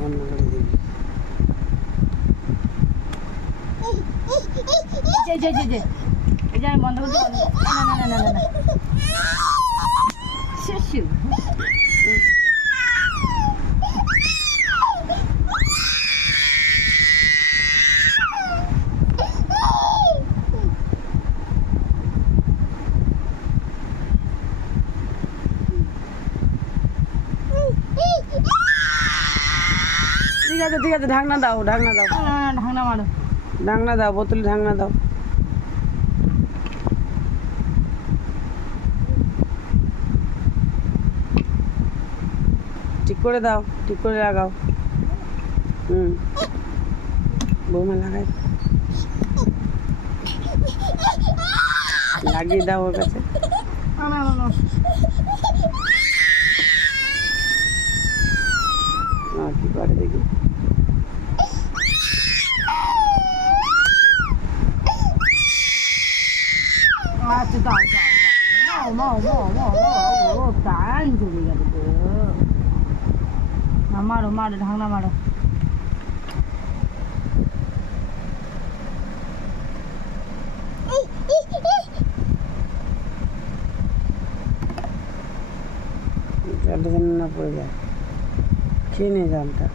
বন্ধ করে দিবি। এই যে আমি বন্ধ করতে পারি না। শিশু ঠিক আছে, ঢাকনা দাও। ঢাকনা মারো। ঢাকনা দাও, বোতলে ঢাকনা দাও। ঠিক করে দাও, ঠিক করে লাগাও। বৌমা লাগাই লাগিয়ে দাও ওর কাছে। কি করে দেখি। আচ্ছা দাও প্রাণ চলে গেল তো। মারো ঢাকনা মারো। জলটা যেন না পড়ে যায়, খেয়ে নে জলটা।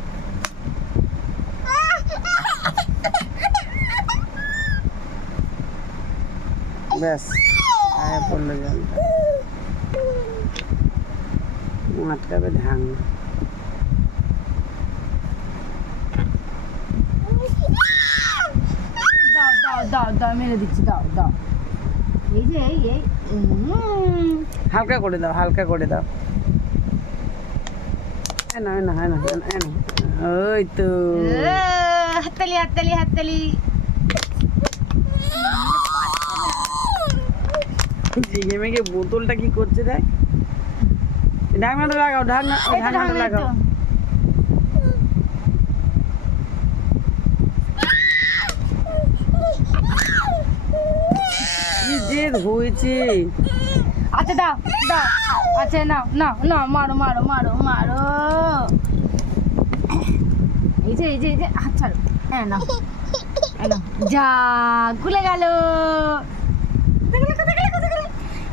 ব্যাস গায়ে পড়লো জলটা, আটকাবে ঢাকনা। দাও মেরে দিচ্ছি, দাও। এই যে এই হালকা করে দাও, হালকা করে দাও। না ওই তো হাততালি। জিগে মেগে বোতলটা কি করছে দেখ। ঢাকনাটা লাগাও, ঢাকনাটা লাগাও। কি জেদ হয়েছে। আচ্ছা দাও আচ্ছা না মারো। এই যে হাত ছাড়ো। হ্যাঁ না যা খুলে গেল। কোথায় গেল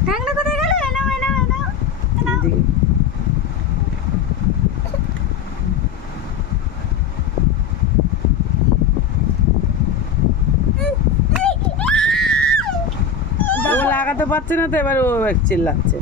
ঢাকনা কোথায় গেল? এনাও ও লাগাতে পারছে না তো, এবার ও চিল্লাচ্ছে।